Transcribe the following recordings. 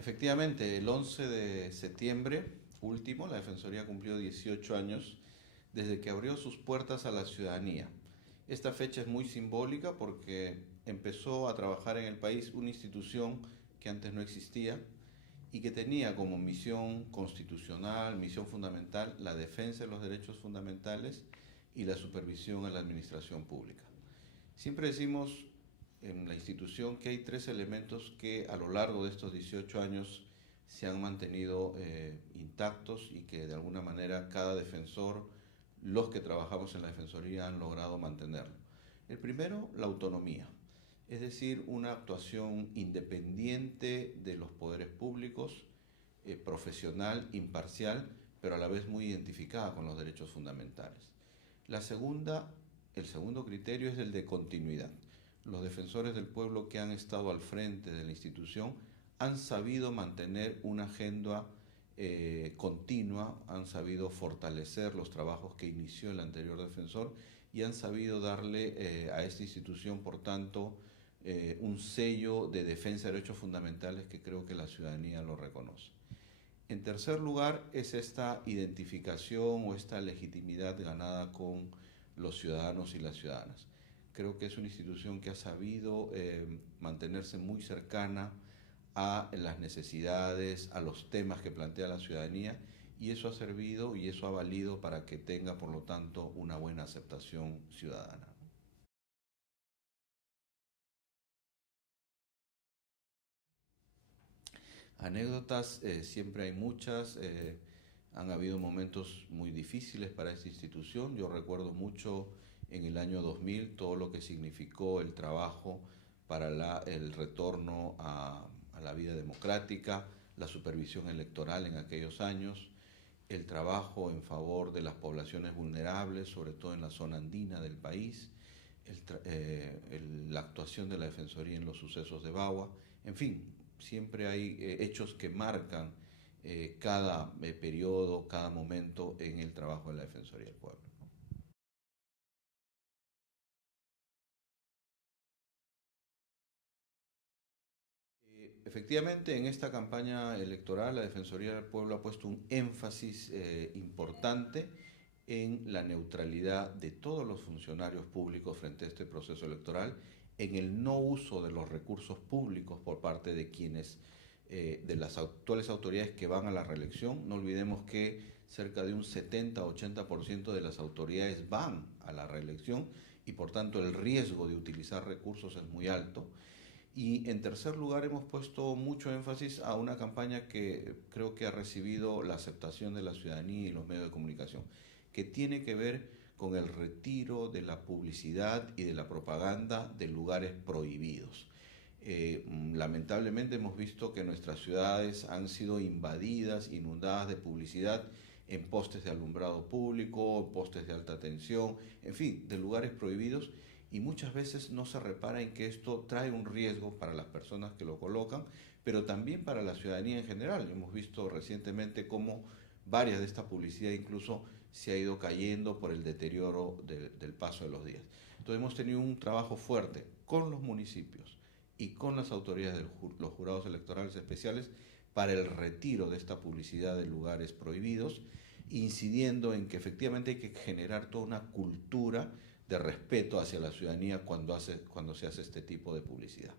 Efectivamente, el 11 de septiembre último, la Defensoría cumplió 18 años desde que abrió sus puertas a la ciudadanía. Esta fecha es muy simbólica porque empezó a trabajar en el país una institución que antes no existía y que tenía como misión constitucional, misión fundamental, la defensa de los derechos fundamentales y la supervisión a la administración pública. Siempre decimos en la institución que hay tres elementos que a lo largo de estos 18 años se han mantenido intactos y que de alguna manera cada defensor, los que trabajamos en la Defensoría, han logrado mantenerlo. El primero, la autonomía, es decir, una actuación independiente de los poderes públicos, profesional, imparcial, pero a la vez muy identificada con los derechos fundamentales. La segunda, el segundo criterio es el de continuidad. Los defensores del pueblo que han estado al frente de la institución han sabido mantener una agenda continua, han sabido fortalecer los trabajos que inició el anterior defensor y han sabido darle a esta institución, por tanto, un sello de defensa de derechos fundamentales que creo que la ciudadanía lo reconoce. En tercer lugar, es esta identificación o esta legitimidad ganada con los ciudadanos y las ciudadanas. Creo que es una institución que ha sabido mantenerse muy cercana a las necesidades, a los temas que plantea la ciudadanía, y eso ha servido y eso ha valido para que tenga, por lo tanto, una buena aceptación ciudadana. Anécdotas, siempre hay muchas. Han habido momentos muy difíciles para esta institución. Yo recuerdo mucho en el año 2000 todo lo que significó el trabajo para el retorno a la vida democrática, la supervisión electoral en aquellos años, el trabajo en favor de las poblaciones vulnerables, sobre todo en la zona andina del país, la actuación de la Defensoría en los sucesos de Bagua. En fin, siempre hay hechos que marcan cada periodo, cada momento en el trabajo de la Defensoría del Pueblo. Efectivamente, en esta campaña electoral la Defensoría del Pueblo ha puesto un énfasis importante en la neutralidad de todos los funcionarios públicos frente a este proceso electoral, en el no uso de los recursos públicos por parte de quienes, de las actuales autoridades que van a la reelección. No olvidemos que cerca de un 70-80% de las autoridades van a la reelección y por tanto el riesgo de utilizar recursos es muy alto. Y en tercer lugar hemos puesto mucho énfasis a una campaña que creo que ha recibido la aceptación de la ciudadanía y los medios de comunicación, que tiene que ver con el retiro de la publicidad y de la propaganda de lugares prohibidos. Lamentablemente hemos visto que nuestras ciudades han sido invadidas, inundadas de publicidad en postes de alumbrado público, postes de alta tensión, en fin, de lugares prohibidos, y muchas veces no se repara en que esto trae un riesgo para las personas que lo colocan, pero también para la ciudadanía en general. Hemos visto recientemente cómo varias de esta publicidad incluso se ha ido cayendo por el deterioro del paso de los días. Entonces hemos tenido un trabajo fuerte con los municipios y con las autoridades de los jurados electorales especiales para el retiro de esta publicidad de lugares prohibidos, incidiendo en que efectivamente hay que generar toda una cultura de respeto hacia la ciudadanía cuando se hace este tipo de publicidad.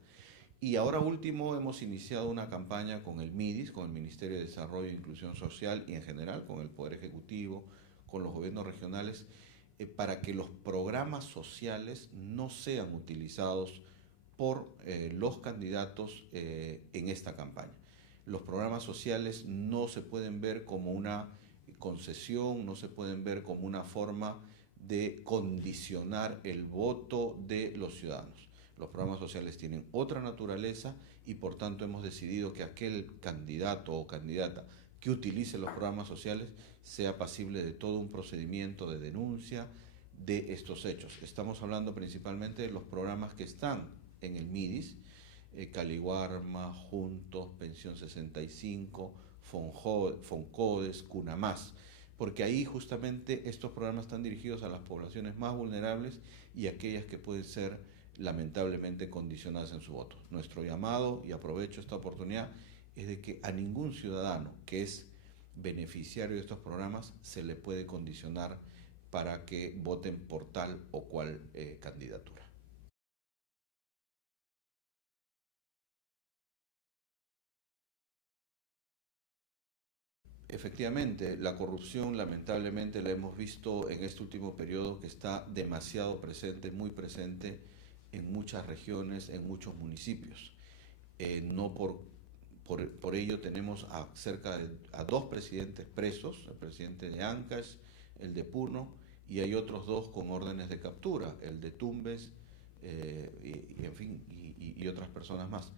Y ahora último hemos iniciado una campaña con el MIDIS, con el Ministerio de Desarrollo e Inclusión Social y en general con el Poder Ejecutivo, con los gobiernos regionales, para que los programas sociales no sean utilizados por los candidatos en esta campaña. Los programas sociales no se pueden ver como una concesión, no se pueden ver como una forma de condicionar el voto de los ciudadanos. Los programas sociales tienen otra naturaleza y por tanto hemos decidido que aquel candidato o candidata que utilice los programas sociales sea pasible de todo un procedimiento de denuncia de estos hechos. Estamos hablando principalmente de los programas que están en el MIDIS, Caliguarma, Juntos, Pensión 65, Foncodes, Cunamás, porque ahí justamente estos programas están dirigidos a las poblaciones más vulnerables y aquellas que pueden ser lamentablemente condicionadas en su voto. Nuestro llamado, y aprovecho esta oportunidad, es de que a ningún ciudadano que es beneficiario de estos programas se le puede condicionar para que voten por tal o cual candidatura. Efectivamente, la corrupción lamentablemente la hemos visto en este último periodo que está demasiado presente, muy presente en muchas regiones, en muchos municipios. No por ello tenemos a dos presidentes presos, el presidente de Ancash, el de Puno, y hay otros dos con órdenes de captura, el de Tumbes, en fin, y otras personas más.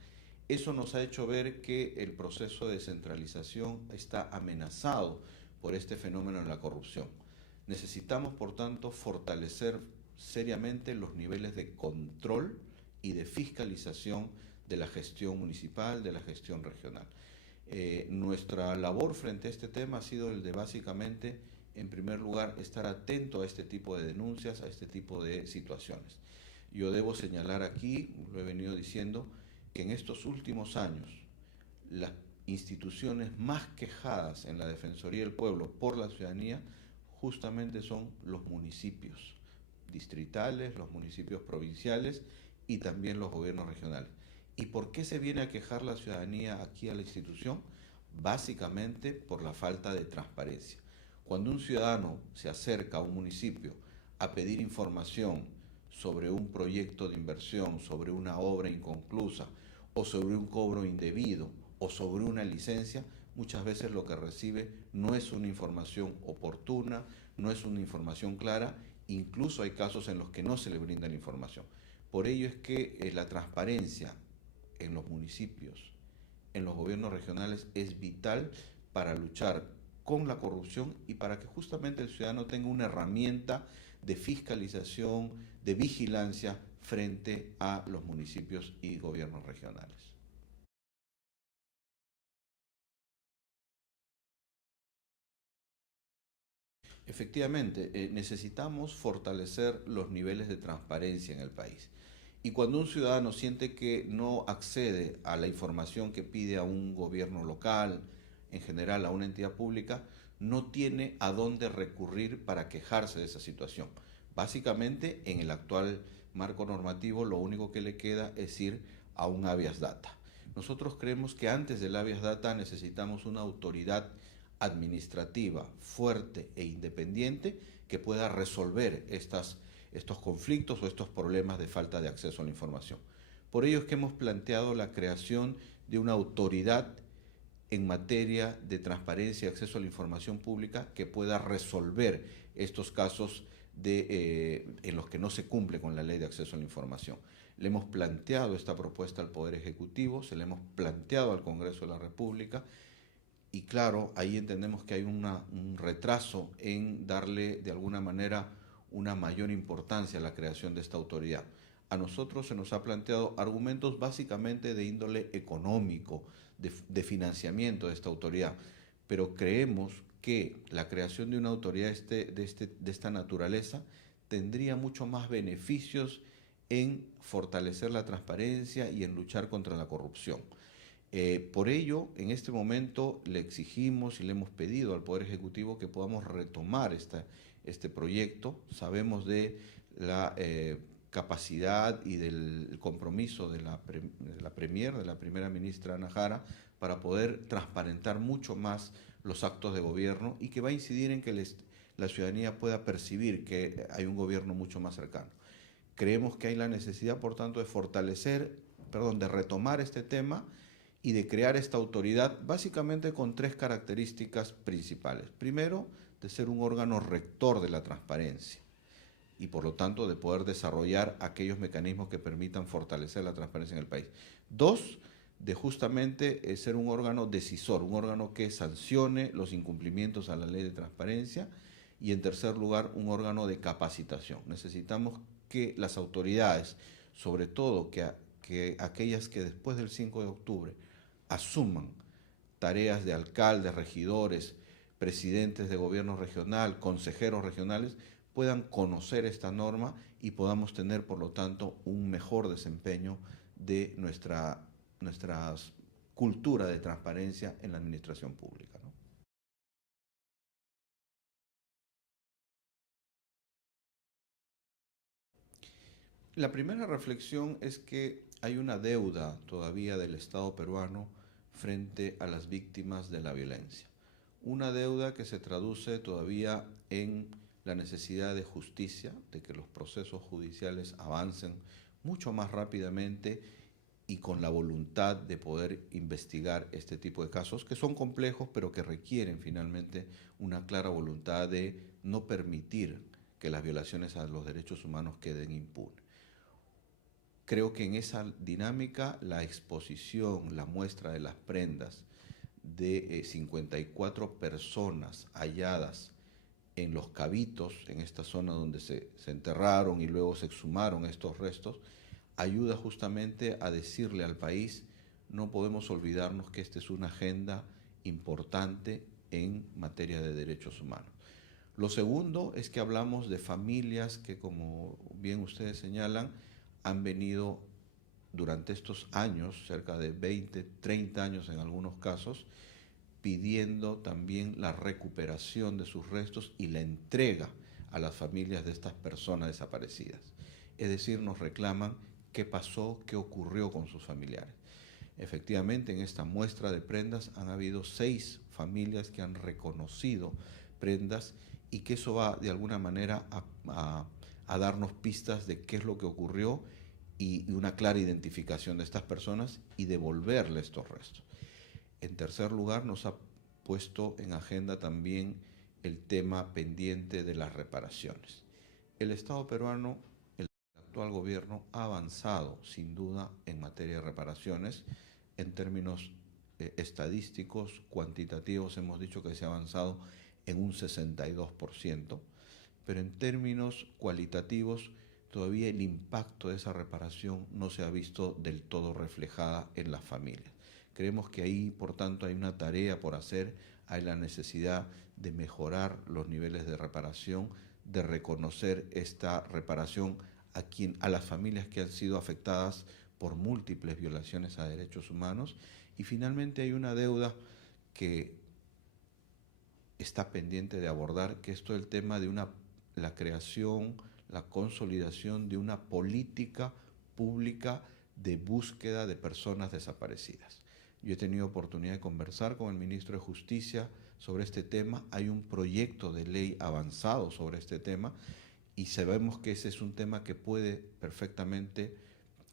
Eso nos ha hecho ver que el proceso de descentralización está amenazado por este fenómeno de la corrupción. Necesitamos, por tanto, fortalecer seriamente los niveles de control y de fiscalización de la gestión municipal, de la gestión regional. Nuestra labor frente a este tema ha sido el de básicamente, en primer lugar, estar atento a este tipo de denuncias, a este tipo de situaciones. Yo debo señalar aquí, lo he venido diciendo, que en estos últimos años las instituciones más quejadas en la Defensoría del Pueblo por la ciudadanía justamente son los municipios distritales, los municipios provinciales y también los gobiernos regionales. ¿Y por qué se viene a quejar la ciudadanía aquí a la institución? Básicamente por la falta de transparencia. Cuando un ciudadano se acerca a un municipio a pedir información sobre un proyecto de inversión, sobre una obra inconclusa, o sobre un cobro indebido, o sobre una licencia, muchas veces lo que recibe no es una información oportuna, no es una información clara, incluso hay casos en los que no se le brinda la información. Por ello es que la transparencia en los municipios, en los gobiernos regionales, es vital para luchar con la corrupción y para que justamente el ciudadano tenga una herramienta de fiscalización, de vigilancia frente a los municipios y gobiernos regionales. Efectivamente, necesitamos fortalecer los niveles de transparencia en el país. Y cuando un ciudadano siente que no accede a la información que pide a un gobierno local, en general a una entidad pública, no tiene a dónde recurrir para quejarse de esa situación. Básicamente, en el actual marco normativo, lo único que le queda es ir a un habeas data. Nosotros creemos que antes del habeas data necesitamos una autoridad administrativa fuerte e independiente que pueda resolver estos conflictos o estos problemas de falta de acceso a la información. Por ello es que hemos planteado la creación de una autoridad en materia de transparencia y acceso a la información pública que pueda resolver estos casos en los que no se cumple con la ley de acceso a la información. Le hemos planteado esta propuesta al Poder Ejecutivo, se le hemos planteado al Congreso de la República y claro, ahí entendemos que hay un retraso en darle de alguna manera una mayor importancia a la creación de esta autoridad. A nosotros se nos ha planteado argumentos básicamente de índole económico, financiamiento de esta autoridad, pero creemos que la creación de una autoridad de esta naturaleza tendría mucho más beneficios en fortalecer la transparencia y en luchar contra la corrupción. Por ello, en este momento le exigimos y le hemos pedido al Poder Ejecutivo que podamos retomar este proyecto. Sabemos de la capacidad y del compromiso de la Premier, de la primera ministra Ana Jara, para poder transparentar mucho más los actos de gobierno y que va a incidir en que la ciudadanía pueda percibir que hay un gobierno mucho más cercano. Creemos que hay la necesidad, por tanto, de retomar este tema y de crear esta autoridad básicamente con tres características principales. Primero, de ser un órgano rector de la transparencia y por lo tanto de poder desarrollar aquellos mecanismos que permitan fortalecer la transparencia en el país. Dos, de justamente ser un órgano decisor, un órgano que sancione los incumplimientos a la ley de transparencia y en tercer lugar, un órgano de capacitación. Necesitamos que las autoridades, sobre todo que aquellas que después del 5 de octubre asuman tareas de alcaldes, regidores, presidentes de gobierno regional, consejeros regionales, puedan conocer esta norma y podamos tener, por lo tanto, un mejor desempeño de nuestras cultura de transparencia en la administración pública, ¿no? La primera reflexión es que hay una deuda todavía del Estado peruano frente a las víctimas de la violencia. Una deuda que se traduce todavía en la necesidad de justicia, de que los procesos judiciales avancen mucho más rápidamente y con la voluntad de poder investigar este tipo de casos que son complejos pero que requieren finalmente una clara voluntad de no permitir que las violaciones a los derechos humanos queden impunes. Creo que en esa dinámica la exposición, la muestra de las prendas de 54 personas halladas en Los Cabitos, en esta zona donde se enterraron y luego se exhumaron estos restos, ayuda justamente a decirle al país, no podemos olvidarnos que esta es una agenda importante en materia de derechos humanos. Lo segundo es que hablamos de familias que, como bien ustedes señalan, han venido durante estos años, cerca de 20, 30 años en algunos casos, pidiendo también la recuperación de sus restos y la entrega a las familias de estas personas desaparecidas. Es decir, nos reclaman qué pasó, qué ocurrió con sus familiares. Efectivamente, en esta muestra de prendas han habido 6 familias que han reconocido prendas y que eso va de alguna manera a darnos pistas de qué es lo que ocurrió y una clara identificación de estas personas y devolverle estos restos. En tercer lugar, nos ha puesto en agenda también el tema pendiente de las reparaciones. El Estado peruano, el actual gobierno, ha avanzado sin duda en materia de reparaciones. En términos estadísticos, cuantitativos, hemos dicho que se ha avanzado en un 62%, pero en términos cualitativos, todavía el impacto de esa reparación no se ha visto del todo reflejada en las familias. Creemos que ahí, por tanto, hay una tarea por hacer, hay la necesidad de mejorar los niveles de reparación, de reconocer esta reparación a las familias que han sido afectadas por múltiples violaciones a derechos humanos. Y finalmente hay una deuda que está pendiente de abordar, que es todo el tema de la creación, la consolidación de una política pública de búsqueda de personas desaparecidas. Yo he tenido oportunidad de conversar con el ministro de Justicia sobre este tema. Hay un proyecto de ley avanzado sobre este tema y sabemos que ese es un tema que puede perfectamente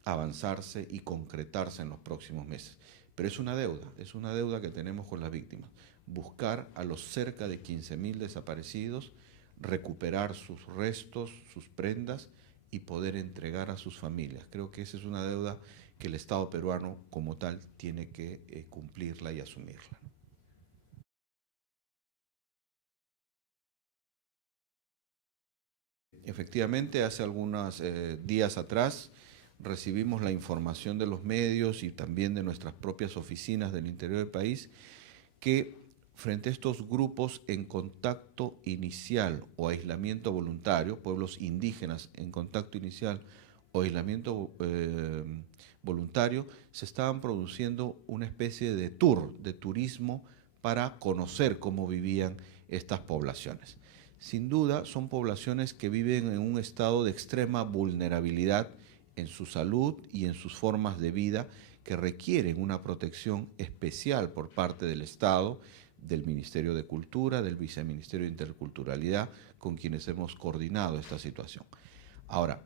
avanzarse y concretarse en los próximos meses. Pero es una deuda que tenemos con las víctimas. Buscar a los cerca de 15.000 desaparecidos, recuperar sus restos, sus prendas y poder entregar a sus familias. Creo que esa es una deuda que el Estado peruano como tal tiene que cumplirla y asumirla. Efectivamente, hace algunos días atrás recibimos la información de los medios y también de nuestras propias oficinas del interior del país que frente a estos grupos en contacto inicial o aislamiento voluntario, pueblos indígenas en contacto inicial o aislamiento voluntario, se estaban produciendo una especie de tour, de turismo para conocer cómo vivían estas poblaciones. Sin duda son poblaciones que viven en un estado de extrema vulnerabilidad en su salud y en sus formas de vida que requieren una protección especial por parte del Estado, del Ministerio de Cultura, del Viceministerio de Interculturalidad, con quienes hemos coordinado esta situación. Ahora,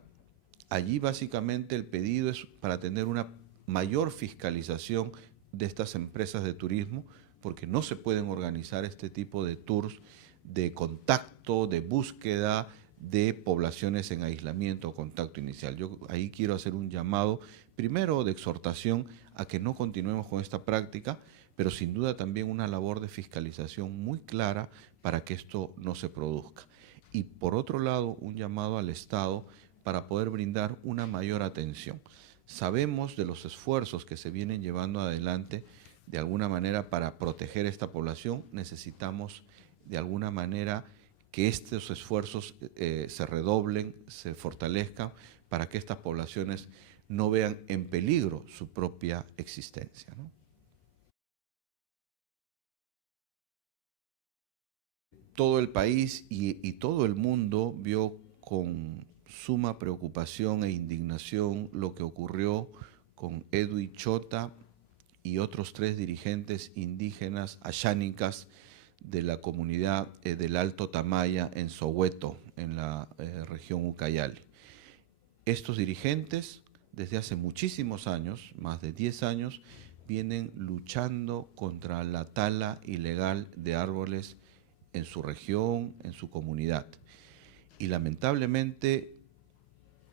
allí básicamente el pedido es para tener una mayor fiscalización de estas empresas de turismo, porque no se pueden organizar este tipo de tours de contacto, de búsqueda de poblaciones en aislamiento o contacto inicial. Yo ahí quiero hacer un llamado, primero de exhortación a que no continuemos con esta práctica, pero sin duda también una labor de fiscalización muy clara para que esto no se produzca. Y por otro lado, un llamado al Estado para poder brindar una mayor atención. Sabemos de los esfuerzos que se vienen llevando adelante de alguna manera para proteger esta población. Necesitamos de alguna manera que estos esfuerzos se redoblen, se fortalezcan para que estas poblaciones no vean en peligro su propia existencia, ¿no? todo el país y todo el mundo vio con suma preocupación e indignación lo que ocurrió con Edwin Chota y otros 3 dirigentes indígenas ayánicas de la comunidad del Alto Tamaya en Soweto, en la región Ucayali. Estos dirigentes, desde hace muchísimos años, más de 10 años, vienen luchando contra la tala ilegal de árboles en su región, en su comunidad. Y lamentablemente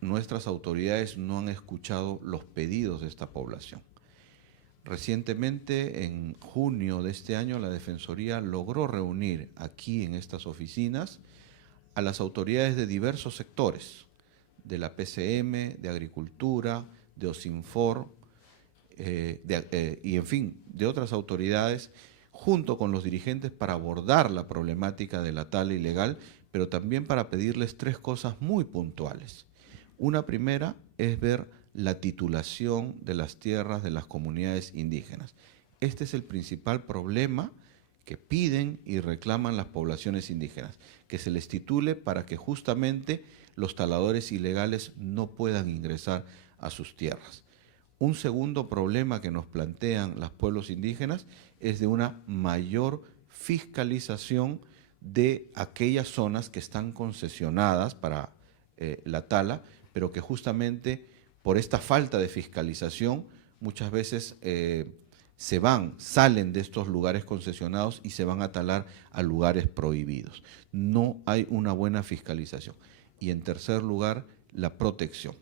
nuestras autoridades no han escuchado los pedidos de esta población. Recientemente, en junio de este año, la Defensoría logró reunir aquí en estas oficinas a las autoridades de diversos sectores, de la PCM, de Agricultura, de OSINFOR, y en fin, de otras autoridades, junto con los dirigentes para abordar la problemática de la tala ilegal, pero también para pedirles 3 cosas muy puntuales. Una primera es ver la titulación de las tierras de las comunidades indígenas. Este es el principal problema que piden y reclaman las poblaciones indígenas, que se les titule para que justamente los taladores ilegales no puedan ingresar a sus tierras. Un segundo problema que nos plantean los pueblos indígenas es de una mayor fiscalización de aquellas zonas que están concesionadas para la tala, pero que justamente por esta falta de fiscalización muchas veces salen de estos lugares concesionados y se van a talar a lugares prohibidos. No hay una buena fiscalización. Y en tercer lugar, la protección.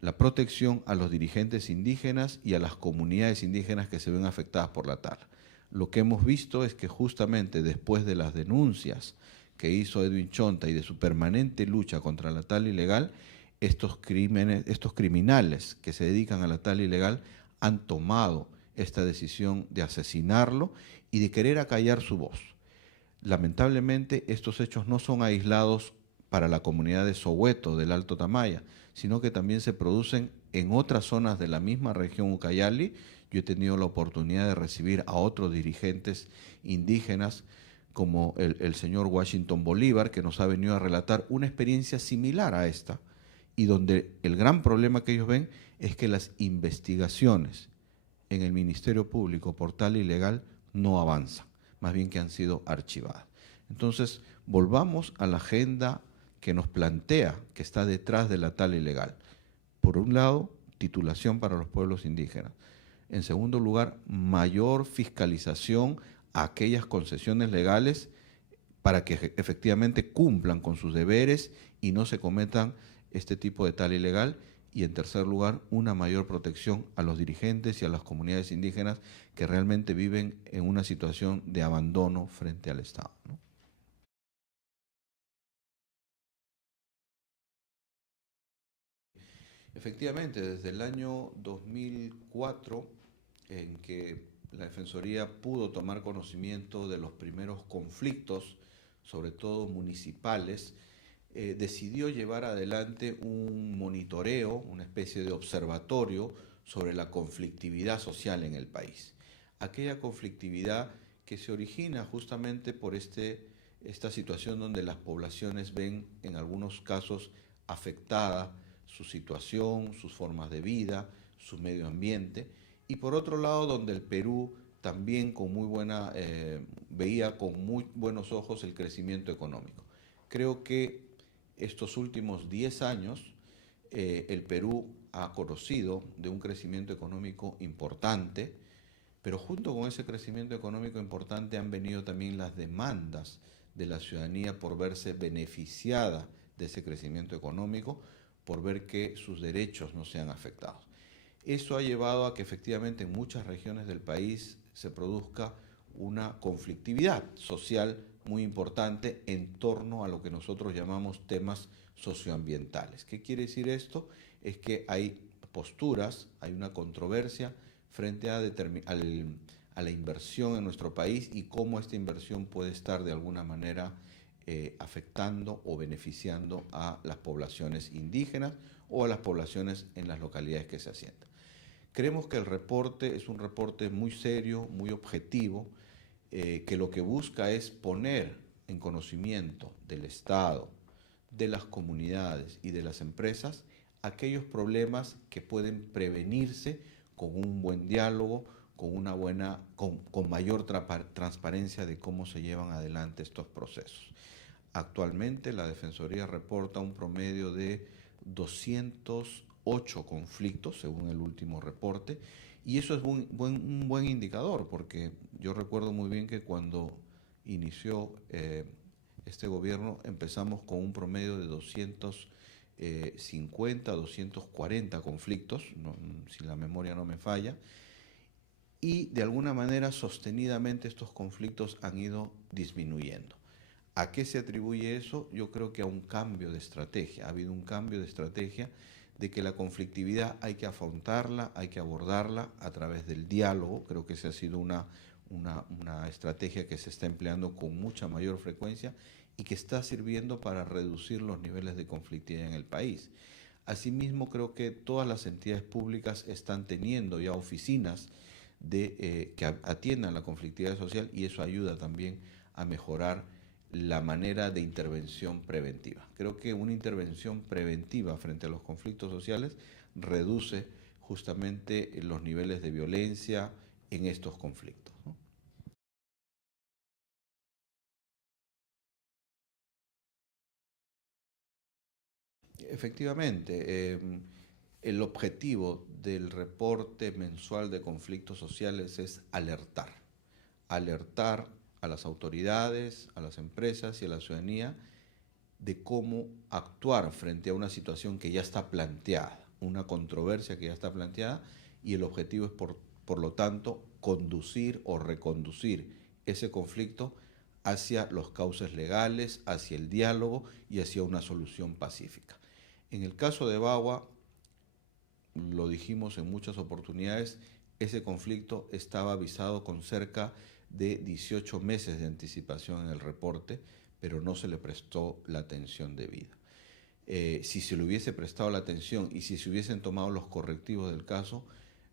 La protección a los dirigentes indígenas y a las comunidades indígenas que se ven afectadas por la tala. Lo que hemos visto es que justamente después de las denuncias que hizo Edwin Chota y de su permanente lucha contra la tala ilegal, estos criminales que se dedican a la tala ilegal han tomado esta decisión de asesinarlo y de querer acallar su voz. Lamentablemente, estos hechos no son aislados para la comunidad de Soweto, del Alto Tamaya, sino que también se producen en otras zonas de la misma región Ucayali. Yo he tenido la oportunidad de recibir a otros dirigentes indígenas, como el señor Washington Bolívar, que nos ha venido a relatar una experiencia similar a esta, y donde el gran problema que ellos ven es que las investigaciones en el Ministerio Público por tala ilegal no avanzan, más bien que han sido archivadas. Entonces, volvamos a la agenda que nos plantea, que está detrás de la tala ilegal. Por un lado, titulación para los pueblos indígenas. En segundo lugar, mayor fiscalización a aquellas concesiones legales para que efectivamente cumplan con sus deberes y no se cometan este tipo de tala ilegal. Y en tercer lugar, una mayor protección a los dirigentes y a las comunidades indígenas que realmente viven en una situación de abandono frente al Estado, ¿no? Efectivamente, desde el año 2004, en que la Defensoría pudo tomar conocimiento de los primeros conflictos, sobre todo municipales, decidió llevar adelante un monitoreo, una especie de observatorio sobre la conflictividad social en el país. Aquella conflictividad que se origina justamente por esta situación donde las poblaciones ven en algunos casos afectada su situación, sus formas de vida, su medio ambiente, y por otro lado donde el Perú también veía con muy buenos ojos el crecimiento económico. Creo que estos últimos 10 años el Perú ha conocido de un crecimiento económico importante, pero junto con ese crecimiento económico importante han venido también las demandas de la ciudadanía por verse beneficiada de ese crecimiento económico, por ver que sus derechos no sean afectados. Eso ha llevado a que efectivamente en muchas regiones del país se produzca una conflictividad social muy importante en torno a lo que nosotros llamamos temas socioambientales. ¿Qué quiere decir esto? Es que hay posturas, hay una controversia frente a la inversión en nuestro país y cómo esta inversión puede estar de alguna manera afectando o beneficiando a las poblaciones indígenas o a las poblaciones en las localidades que se asientan. Creemos que el reporte es un reporte muy serio, muy objetivo, que lo que busca es poner en conocimiento del Estado, de las comunidades y de las empresas aquellos problemas que pueden prevenirse con un buen diálogo, con mayor transparencia de cómo se llevan adelante estos procesos. Actualmente la Defensoría reporta un promedio de 208 conflictos, según el último reporte, y eso es un buen indicador, porque yo recuerdo muy bien que cuando inició este gobierno empezamos con un promedio de 250, 240 conflictos, si la memoria no me falla, y de alguna manera sostenidamente estos conflictos han ido disminuyendo. ¿A qué se atribuye eso? Yo creo que a un cambio de estrategia. Ha habido un cambio de estrategia de que la conflictividad hay que afrontarla, hay que abordarla a través del diálogo. Creo que esa ha sido una estrategia que se está empleando con mucha mayor frecuencia y que está sirviendo para reducir los niveles de conflictividad en el país. Asimismo, creo que todas las entidades públicas están teniendo ya oficinas que atiendan la conflictividad social, y eso ayuda también a mejorar la manera de intervención preventiva. Creo que una intervención preventiva frente a los conflictos sociales reduce justamente los niveles de violencia en estos conflictos, ¿no? Efectivamente, el objetivo del reporte mensual de conflictos sociales es alertar a las autoridades, a las empresas y a la ciudadanía de cómo actuar frente a una situación que ya está planteada, una controversia que ya está planteada, y el objetivo es, por lo tanto, conducir o reconducir ese conflicto hacia los cauces legales, hacia el diálogo y hacia una solución pacífica. En el caso de Bagua, lo dijimos en muchas oportunidades, ese conflicto estaba avisado con cerca de 18 meses de anticipación en el reporte, pero no se le prestó la atención debida. Si se le hubiese prestado la atención y si se hubiesen tomado los correctivos del caso,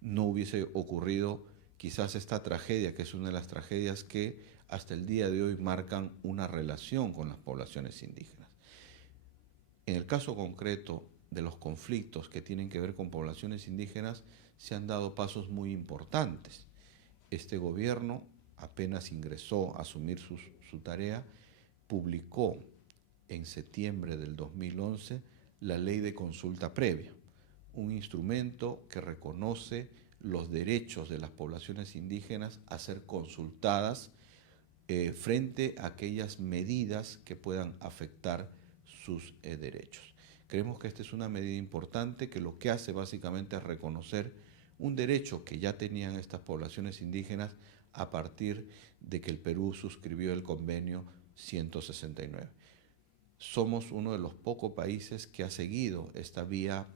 no hubiese ocurrido quizás esta tragedia, que es una de las tragedias que hasta el día de hoy marcan una relación con las poblaciones indígenas. En el caso concreto de los conflictos que tienen que ver con poblaciones indígenas, se han dado pasos muy importantes. Este gobierno, apenas ingresó a asumir su tarea, publicó en septiembre del 2011 la Ley de Consulta Previa, un instrumento que reconoce los derechos de las poblaciones indígenas a ser consultadas frente a aquellas medidas que puedan afectar sus derechos. Creemos que esta es una medida importante que lo que hace básicamente es reconocer un derecho que ya tenían estas poblaciones indígenas a partir de que el Perú suscribió el convenio 169. Somos uno de los pocos países que ha seguido esta vía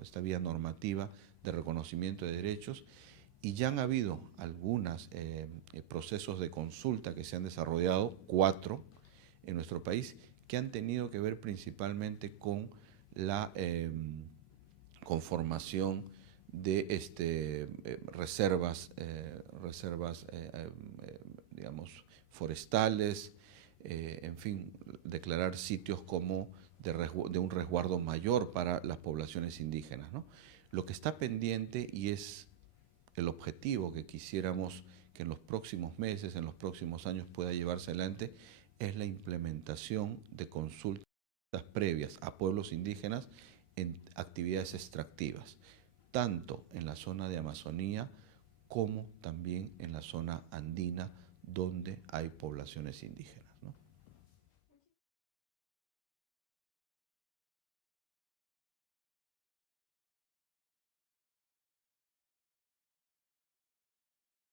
esta vía normativa de reconocimiento de derechos, y ya han habido algunos procesos de consulta que se han desarrollado, 4 en nuestro país, que han tenido que ver principalmente con la conformación de reservas, digamos, forestales, en fin, declarar sitios como de un resguardo mayor para las poblaciones indígenas, ¿no? Lo que está pendiente, y es el objetivo que quisiéramos que en los próximos meses, en los próximos años pueda llevarse adelante, es la implementación de consultas previas a pueblos indígenas en actividades extractivas, tanto en la zona de Amazonía como también en la zona andina donde hay poblaciones indígenas.